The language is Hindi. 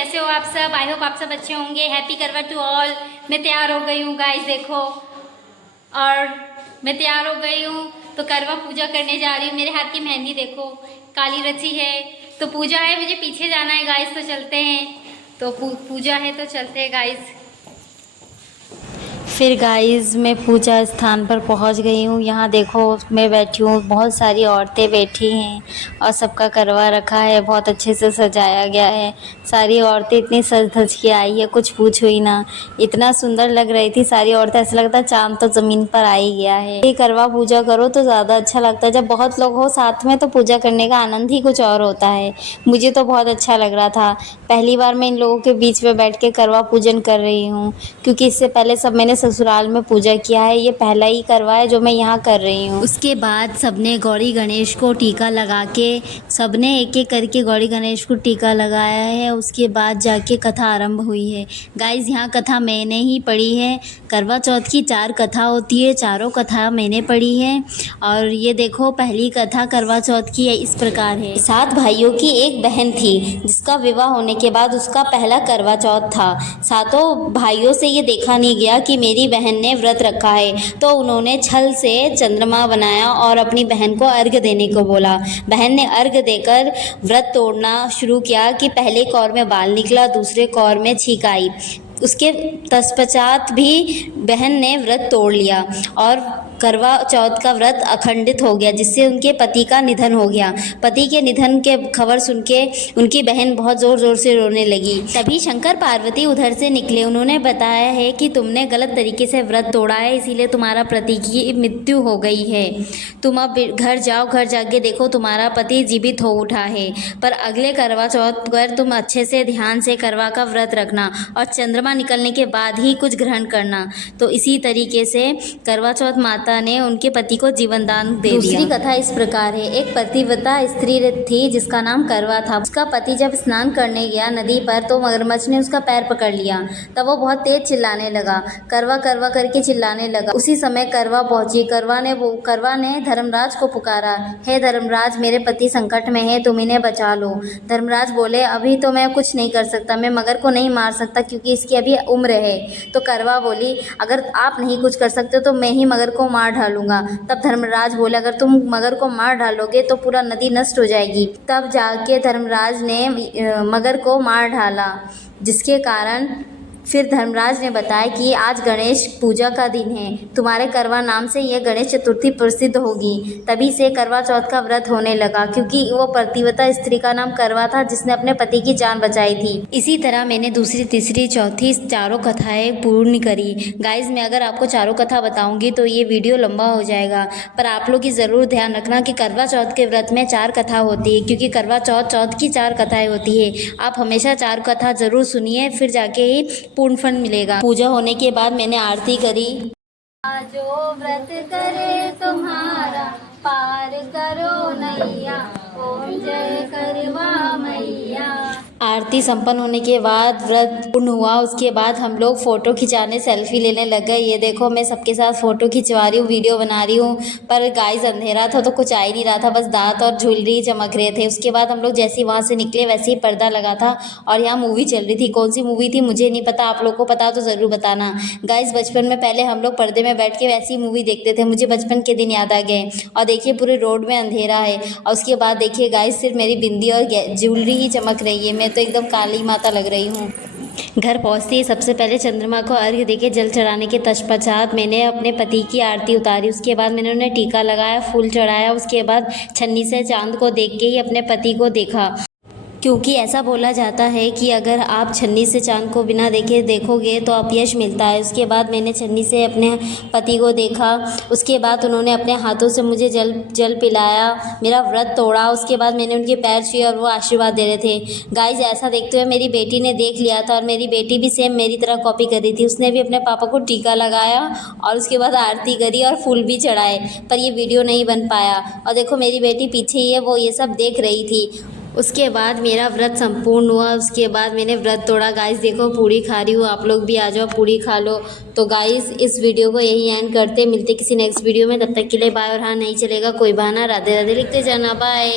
कैसे हो आप सब? आई होप आप सब अच्छे होंगे। हैप्पी करवा टू ऑल। मैं तैयार हो गई हूँ गाइस, देखो, और मैं तैयार हो गई हूँ तो करवा पूजा करने जा रही हूँ। मेरे हाथ की मेहंदी देखो, काली रची है। तो पूजा है, मुझे पीछे जाना है गाइस, तो चलते हैं। तो पूजा है तो चलते हैं गाइस। फिर गाइस मैं पूजा स्थान पर पहुंच गई हूँ। यहाँ देखो मैं बैठी हूँ, बहुत सारी औरतें बैठी हैं और सबका करवा रखा है, बहुत अच्छे से सजाया गया है। सारी औरतें इतनी सज धज के आई है, कुछ पूछो ही ना, इतना सुंदर लग रही थी सारी औरतें, ऐसा लगता है चांद तो ज़मीन पर आ ही गया है। ये करवा पूजा करो तो ज़्यादा अच्छा लगता है, जब बहुत लोग हो साथ में तो पूजा करने का आनंद ही कुछ और होता है। मुझे तो बहुत अच्छा लग रहा था। पहली बार मैं इन लोगों के बीच में बैठ के करवा पूजन कर रही हूँ, क्योंकि इससे पहले सब मैंने ससुराल में पूजा किया है, ये पहला ही करवा है जो मैं यहाँ कर रही हूँ। उसके बाद सबने गौरी गणेश को टीका लगा के, सबने एक एक करके गौरी गणेश को टीका लगाया है। उसके बाद जाके कथा आरंभ हुई है। गाइज यहाँ कथा मैंने ही पढ़ी है। करवा चौथ की 4 कथा होती है, चारों कथा मैंने पढ़ी है। और ये देखो पहली कथा करवा चौथ की इस प्रकार है। 7 भाइयों की एक बहन थी जिसका विवाह होने के बाद उसका पहला करवा चौथ था। सातों भाइयों से ये देखा नहीं गया कि मेरी बहन ने व्रत रखा है, तो उन्होंने छल से चंद्रमा बनाया और अपनी बहन को अर्घ्य देने को बोला। बहन ने अर्घ्य देकर व्रत तोड़ना शुरू किया कि पहले कौर में बाल निकला, दूसरे कौर में छींक आई। उसके तत्पश्चात भी बहन ने व्रत तोड़ लिया और करवा चौथ का व्रत अखंडित हो गया, जिससे उनके पति का निधन हो गया। पति के निधन के खबर सुन के उनकी बहन बहुत ज़ोर ज़ोर से रोने लगी। तभी शंकर पार्वती उधर से निकले। उन्होंने बताया है कि तुमने गलत तरीके से व्रत तोड़ा है, इसीलिए तुम्हारा पति की मृत्यु हो गई है। तुम अब घर जाओ, घर जाके देखो तुम्हारा पति जीवित हो उठा है। पर अगले करवा चौथ पर तुम अच्छे से ध्यान से करवा का व्रत रखना और चंद्रमा निकलने के बाद ही कुछ ग्रहण करना। तो इसी तरीके से करवा चौथ माता ने उनके पति को जीवन दान दे दिया। दूसरी कथा इस प्रकार है। एक पतिव्रता स्त्री थी जिसका नाम करवा था। उसका पति जब स्नान करने गया नदी पर तो मगरमच्छ ने उसका पैर पकड़ लिया। तब वो बहुत तेज चिल्लाने लगा, करवा करवा करके चिल्लाने लगा। उसी समय करवा पहुंची। करवा ने धर्मराज को पुकारा, हे धर्मराज, मेरे पति संकट में है, तुम इन्हें बचा लो। धर्मराज बोले, अभी तो मैं कुछ नहीं कर सकता, मैं मगर को नहीं मार सकता क्योंकि इसकी अभी उम्र है। तो करवा बोली, अगर आप नहीं कुछ कर सकते तो मैं ही मगर को मार डालूंगा। तब धर्मराज बोले, अगर तुम मगर को मार डालोगे तो पूरा नदी नष्ट हो जाएगी। तब जाके धर्मराज ने मगर को मार डाला, जिसके कारण फिर धर्मराज ने बताया कि आज गणेश पूजा का दिन है, तुम्हारे करवा नाम से यह गणेश चतुर्थी प्रसिद्ध होगी। तभी से करवा चौथ का व्रत होने लगा, क्योंकि वो पतिव्रता स्त्री का नाम करवा था जिसने अपने पति की जान बचाई थी। इसी तरह मैंने दूसरी, तीसरी, चौथी चारों कथाएं पूर्ण करी। गाइज मैं अगर आपको चारों कथा बताऊंगी तो ये वीडियो लंबा हो जाएगा, पर आप लोग की ज़रूर ध्यान रखना कि करवा चौथ के व्रत में 4 कथा होती है, क्योंकि करवा चौथ की 4 कथाएं होती है। आप हमेशा 4 कथा ज़रूर सुनिए, फिर जाके ही पूर्ण फल मिलेगा। पूजा होने के बाद मैंने आरती करी। जो व्रत करे तुम्हारा पार करो नैया, ओम जय करवा मैया। आरती संपन्न होने के बाद व्रत पूर्ण हुआ। उसके बाद हम लोग फ़ोटो खिंचाने, सेल्फी लेने लग गए। ये देखो मैं सबके साथ फ़ोटो खिंचवा रही हूँ, वीडियो बना रही हूँ, पर गाइस अंधेरा था तो कुछ आ ही नहीं रहा था, बस दांत और ज्वेलरी चमक रहे थे। उसके बाद हम लोग जैसे ही वहाँ से निकले वैसे ही पर्दा लगा था और यहाँ मूवी चल रही थी। कौन सी मूवी थी मुझे नहीं पता, आप लोग को पता तो ज़रूर बताना। गाइस बचपन में पहले हम लोग पर्दे में बैठ के वैसी मूवी देखते थे, मुझे बचपन के दिन याद आ गए। और देखिए पूरे रोड में अंधेरा है, और उसके बाद देखिए गाइस सिर्फ मेरी बिंदी और ज्वेलरी ही चमक रही है, मैं तो एकदम काली माता लग रही हूँ। घर पहुँचते ही सबसे पहले चंद्रमा को अर्घ्य देके जल चढ़ाने के तत्पश्चात मैंने अपने पति की आरती उतारी। उसके बाद मैंने उन्हें टीका लगाया, फूल चढ़ाया। उसके बाद छन्नी से चांद को देख के ही अपने पति को देखा, क्योंकि ऐसा बोला जाता है कि अगर आप छन्नी से चांद को बिना देखे देखोगे तो अपयश मिलता है। उसके बाद मैंने छन्नी से अपने पति को देखा। उसके बाद उन्होंने अपने हाथों से मुझे जल पिलाया, मेरा व्रत तोड़ा। उसके बाद मैंने उनके पैर छुए और वो आशीर्वाद दे रहे थे। गाइस ऐसा देखते हुए मेरी बेटी ने देख लिया था, और मेरी बेटी भी सेम मेरी तरह कॉपी कर रही थी। उसने भी अपने पापा को टीका लगाया और उसके बाद आरती करी और फूल भी चढ़ाए, पर ये वीडियो नहीं बन पाया। और देखो मेरी बेटी पीछे ही है, वो ये सब देख रही थी। उसके बाद मेरा व्रत संपूर्ण हुआ। उसके बाद मैंने व्रत तोड़ा। गाइस देखो पूड़ी खा रही हूँ, आप लोग भी आ जाओ पूड़ी खा लो। तो गाइस इस वीडियो को यही एंड करते, मिलते किसी नेक्स्ट वीडियो में। तब तक के लिए बाय। और हाँ नहीं चलेगा कोई बहाना, राधे राधे लिखते जाना, बाय।